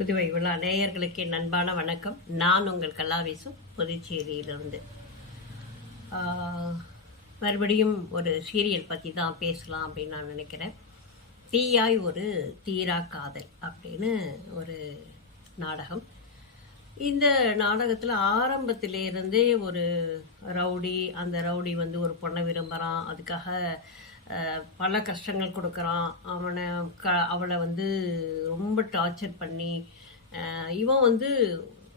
புதுவை விழா நேயர்களுக்கு என் அன்பான வணக்கம். நான் உங்கள் கலாவீசும் புதுச்சேரியிலிருந்து. மறுபடியும் ஒரு சீரியல் பற்றி தான் பேசலாம் அப்படின்னு நான் நினைக்கிறேன். தீயாய் ஒரு தீரா காதல் அப்படின்னு ஒரு நாடகம். இந்த நாடகத்தில் ஆரம்பத்திலேருந்தே ஒரு ரவுடி, அந்த ரவுடி ஒரு பொண்ணை விரும்புகிறான். அதுக்காக பல கஷ்டங்கள் கொடுக்குறான். அவளை ரொம்ப டார்ச்சர் பண்ணி இவன்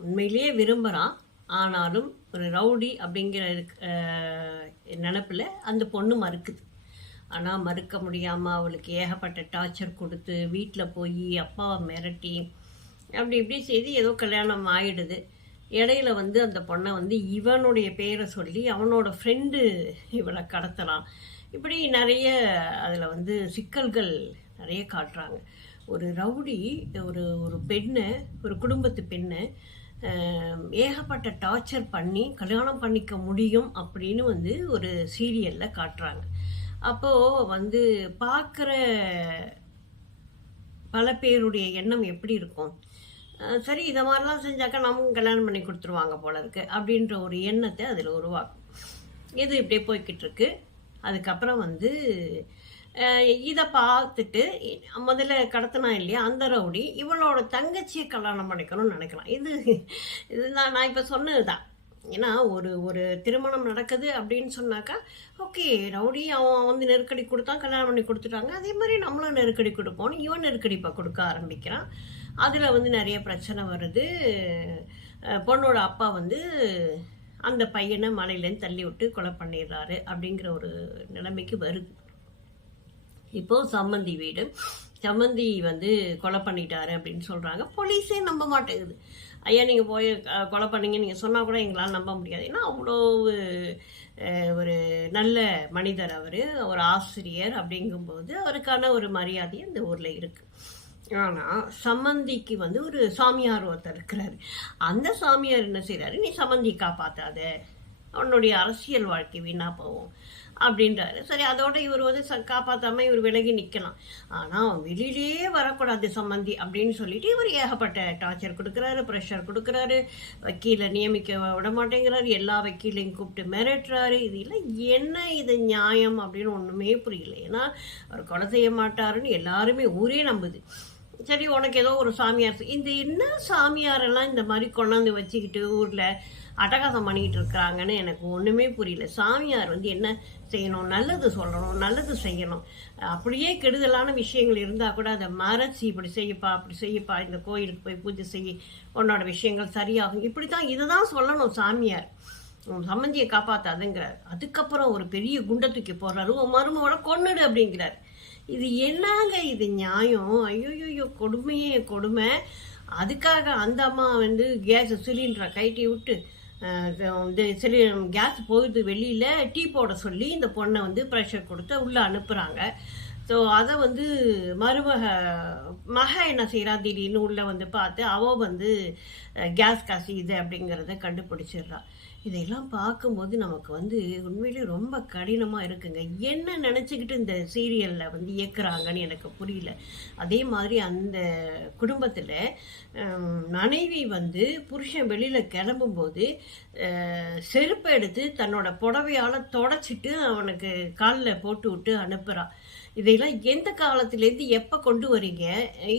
உண்மையிலேயே விரும்புகிறான். ஆனாலும் ஒரு ரவுடி அப்படிங்கிற நினப்பில் அந்த பொண்ணு மறுக்குது. ஆனால் மறுக்க முடியாமல் அவளுக்கு ஏகப்பட்ட டார்ச்சர் கொடுத்து வீட்டில் போய் அப்பாவை மிரட்டி அப்படி இப்படி செய்து ஏதோ கல்யாணம் ஆகிடுது. இடையில அந்த பொண்ணை இவனுடைய பேரை சொல்லி அவனோட ஃப்ரெண்டு இவளை கடத்தலாம். இப்படி நிறைய அதில் சிக்கல்கள் நிறைய காட்டுறாங்க. ஒரு ரவுடி ஒரு பெண்ணை, ஒரு குடும்பத்து பெண்ணை ஏகப்பட்ட டார்ச்சர் பண்ணி கல்யாணம் பண்ணிக்க முடியும் அப்படின்னு ஒரு சீரியலில் காட்டுறாங்க. அப்போது பார்க்குற பல பேருடைய எண்ணம் எப்படி இருக்கும்? சரி, இதை மாதிரிலாம் செஞ்சாக்கா நமக்கு கல்யாணம் பண்ணி கொடுத்துருவாங்க போல இருக்கு அப்படின்ற ஒரு எண்ணத்தை அதில் உருவாக்கும். இது இப்படியே போய்கிட்டு இருக்கு. அதுக்கப்புறம் இதை பார்த்துட்டு முதல்ல கடத்தினா இல்லையா அந்த ரவுடி இவளோட தங்கச்சியை கல்யாணம் பண்ணிக்கணும்னு நினைக்கலாம். இது நான் இப்போ சொன்னது தான். ஏன்னா ஒரு திருமணம் நடக்குது அப்படின்னு சொன்னாக்கா ஓகே, ரவுடி அவன் நெருக்கடி கொடுத்தான், கல்யாணம் பண்ணி கொடுத்துட்டாங்க, அதே மாதிரி நம்மளும் நெருக்கடி கொடுப்போன்னு இவன் நெருக்கடிப்பா கொடுக்க ஆரம்பிக்கிறான். அதில் நிறைய பிரச்சனை வருது. பொண்ணோட அப்பா அந்த பையனை மலையிலேருந்து தள்ளி விட்டு கொலை பண்ணிடுறாரு அப்படிங்கிற ஒரு நிலைமைக்கு வருது. இப்போது சம்மந்தி வீடு, சம்மந்தி கொலை பண்ணிட்டாரு அப்படின்னு சொல்கிறாங்க. போலீஸே நம்ப மாட்டேங்குது. ஐயா, நீங்கள் போய் கொலை பண்ணீங்க நீங்கள் சொன்னால் கூட எங்களால் நம்ப முடியாது. ஏன்னா அவ்வளோ ஒரு நல்ல மனிதர், அவர் ஒரு ஆசிரியர். அப்படிங்கும்போது அவருக்கான ஒரு மரியாதை இந்த ஊரில் இருக்குது. ஆனால் சம்மந்திக்கு ஒரு சாமியார் ஒருத்தர் இருக்கிறாரு. அந்த சாமியார் என்ன செய்கிறாரு, நீ சம்மந்தியை காப்பாற்றாத, அவனுடைய அரசியல் வாழ்க்கை வீணா போவோம் அப்படின்றாரு. சரி, அதோட இவர் காப்பாற்றாமல் இவர் விலகி நிற்கலாம். ஆனால் வெளியிலே வரக்கூடாது சம்மந்தி அப்படின்னு சொல்லிட்டு இவர் ஏகப்பட்ட டார்ச்சர் கொடுக்குறாரு, ப்ரெஷர் கொடுக்குறாரு, வக்கீலை நியமிக்க விட மாட்டேங்கிறாரு, எல்லா வக்கீலையும் கூப்பிட்டு மிரட்டுறாரு. இது நியாயம் அப்படின்னு ஒன்றுமே புரியல. ஏன்னா அவர் கொலை செய்ய மாட்டாருன்னு எல்லாருமே ஊரே நம்புது. சரி, உனக்கு ஏதோ ஒரு சாமியார், என்ன சாமியாரெல்லாம் இந்த மாதிரி கொண்டாந்து வச்சுக்கிட்டு ஊரில் அட்டகாசம் பண்ணிக்கிட்டு இருக்கிறாங்கன்னு எனக்கு ஒன்றுமே புரியல. சாமியார் என்ன செய்யணும்? நல்லது சொல்லணும், நல்லது செய்யணும். அப்படியே கெடுதலான விஷயங்கள் இருந்தால் கூட அதை மறைச்சி இப்படி செய்யப்பா, அப்படி செய்யப்பா, இந்த கோயிலுக்கு போய் பூஜை செய்ய, உன்னோட விஷயங்கள் சரியாகும், இப்படி தான் இதை தான் சொல்லணும் சாமியார். சம்மந்தியை காப்பாற்றாதுங்கிறார். அதுக்கப்புறம் ஒரு பெரிய குண்டை தூக்கி போடுறாரு, உன் மருமோட கொன்னுடு அப்படிங்கிறார். இது என்னங்க இது நியாயம்? ஐயோயோ, கொடுமையே கொடுமை. அதுக்காக அந்த அம்மா கேஸ் சிலிண்டரை கட்டி விட்டு கேஸ் போகுது வெளியில், டீ போட சொல்லி இந்த பொண்ணை ப்ரெஷர் கொடுத்து உள்ளே அனுப்புகிறாங்க. ஸோ அதை மக என்ன செய்கிறா, திடீர்னு உள்ளே பார்த்து அவள் கேஸ் கசியுது அப்படிங்கிறத கண்டுபிடிச்சிடுறா. இதையெல்லாம் பார்க்கும்போது நமக்கு உண்மையிலே ரொம்ப கடினமாக இருக்குங்க. என்ன நினச்சிக்கிட்டு இந்த சீரியலில் இயக்குறாங்கன்னு எனக்கு புரியல. அதே மாதிரி அந்த குடும்பத்தில் மனைவி புருஷன் வெளியில் கிளம்பும்போது செருப்பை எடுத்து தன்னோட புடவையால் தொடச்சிட்டு அவனுக்கு காலில் போட்டு விட்டு அனுப்புகிறான். இதையெல்லாம் எந்த காலத்துலேருந்து எப்போ கொண்டு வரீங்க?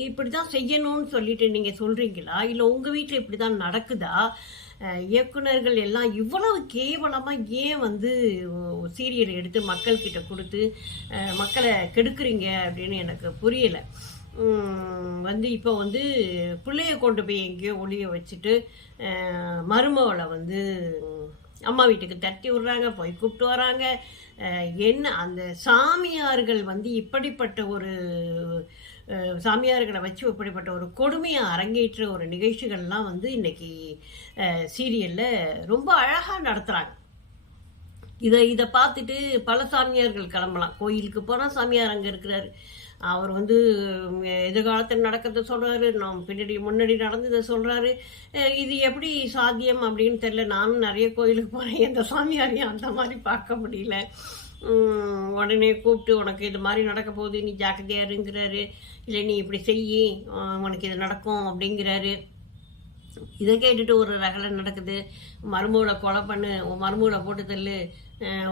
இப்படி தான் செய்யணும்னு சொல்லிட்டு நீங்கள் சொல்கிறீங்களா, இல்லை உங்கள் வீட்டில் இப்படி தான் நடக்குதா? இயக்குனர்கள் எல்லாம் இவ்வளவு கேவலமாக ஏன் சீரியல் எடுத்து மக்கள்கிட்ட கொடுத்து மக்களை கெடுக்குறீங்க அப்படின்னு எனக்கு புரியலை. இப்போ பிள்ளைய கொண்டு போய் எங்கேயோ ஒளிய வச்சுட்டு மருமவளை அம்மா வீட்டுக்கு தட்டி விடுறாங்க, போய் கூப்பிட்டு வராங்க. என்ன அந்த சாமியார்கள் இப்படிப்பட்ட ஒரு சாமியார்களை வச்சு இப்படிப்பட்ட ஒரு கொடுமையை அரங்கேற்ற ஒரு நிகழ்ச்சிகள்லாம் இன்னைக்கு சீரியலில் ரொம்ப அழகாக நடத்துகிறாங்க. இதை பார்த்துட்டு பல சாமியார்கள் கிளம்பலாம். கோயிலுக்கு போனால் சாமியார் அங்கே இருக்கிறாரு, அவர் எதிர்காலத்தில் நடக்கிறத சொல்கிறாரு, நாம் முன்னாடி நடந்ததை சொல்கிறாரு. இது எப்படி சாத்தியம் அப்படின்னு தெரியல. நானும் நிறைய கோயிலுக்கு போகிறேன், எந்த சாமியாரையும் அந்த மாதிரி பார்க்க முடியல. உடனே கூப்பிட்டு உனக்கு இது மாதிரி நடக்க போகுது, நீ ஜாக்கிரதையா இருங்கிறாரு. இல்லை நீ இப்படி செய்யி, உனக்கு இது நடக்கும் அப்படிங்கிறாரு. இதை கேட்டுட்டு ஒரு ரகலை நடக்குது. மருமகளை கொலை பண்ணு, உன் மருமகளை போட்டு தள்ளு,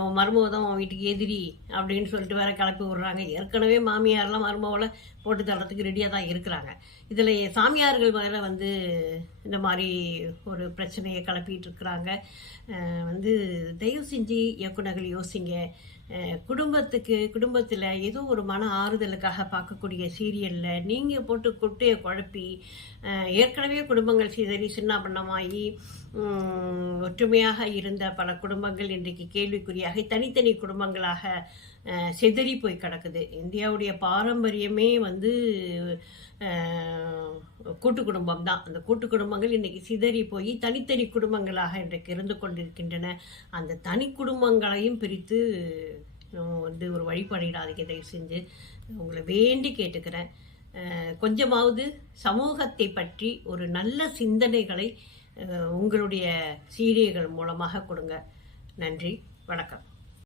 உன் மருமக தான் உன் வீட்டுக்கு எதிரி அப்படின்னு சொல்லிட்டு வேற கிளப்பி விடுறாங்க. ஏற்கனவே மாமியாரெலாம் மருமகளை போட்டு தள்ளுறதுக்கு ரெடியாக தான் இருக்கிறாங்க. இதில் சாமியார்கள் வேற வந்து இந்த மாதிரி ஒரு பிரச்சனையை கிளப்பிட்டு இருக்கிறாங்க. தயவு செஞ்சு இயக்குனர்கள் யோசிங்க. குடும்பத்தில் ஏதோ ஒரு மன ஆறுதலுக்காக பார்க்கக்கூடிய சீரியலில் நீங்கள் போட்டு குட்டையை குழப்பி ஏற்கனவே குடும்பங்கள் சிதறி சின்னாபின்னமாகி ஒற்றுமையாக இருந்த பல குடும்பங்கள் இன்றைக்கு கேள்விக்குறியாக தனித்தனி குடும்பங்களாக சிதறி போய் கிடக்குது. இந்தியாவுடைய பாரம்பரியமே கூட்டு குடும்பம் தான். அந்த கூட்டு குடும்பங்கள் இன்றைக்கி சிதறி போய் தனித்தனி குடும்பங்களாக இன்றைக்கு இருந்து கொண்டிருக்கின்றன. அந்த தனி குடும்பங்களையும் பிரித்து ஒரு வழிபடிடாதீங்க தயவு செஞ்சு, உங்களை வேண்டி கேட்டுக்கிறேன். கொஞ்சமாவது சமூகத்தை பற்றி ஒரு நல்ல சிந்தனைகளை உங்களுடைய சீரியல்கள் மூலமாக கொடுங்க. நன்றி, வணக்கம்.